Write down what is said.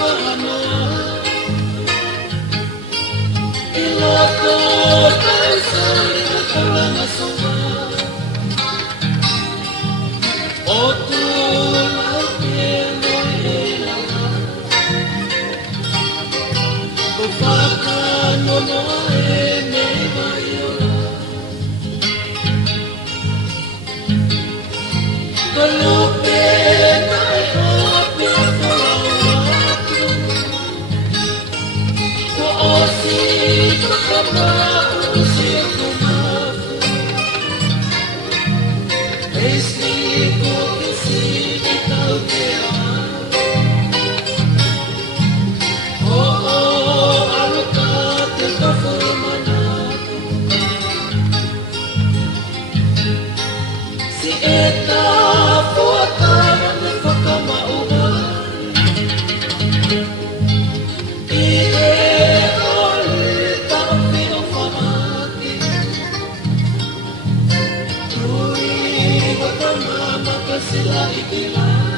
ano iloko taisari karanga soma otu lakieno ilama bupaka nono eme mayora galope naihapi karawatu Osi kama usi kumafu Esi ko kisi ikaw kaya Oo alukat ka formanatu Si eta fuatan nagpakamauban Sila ikilan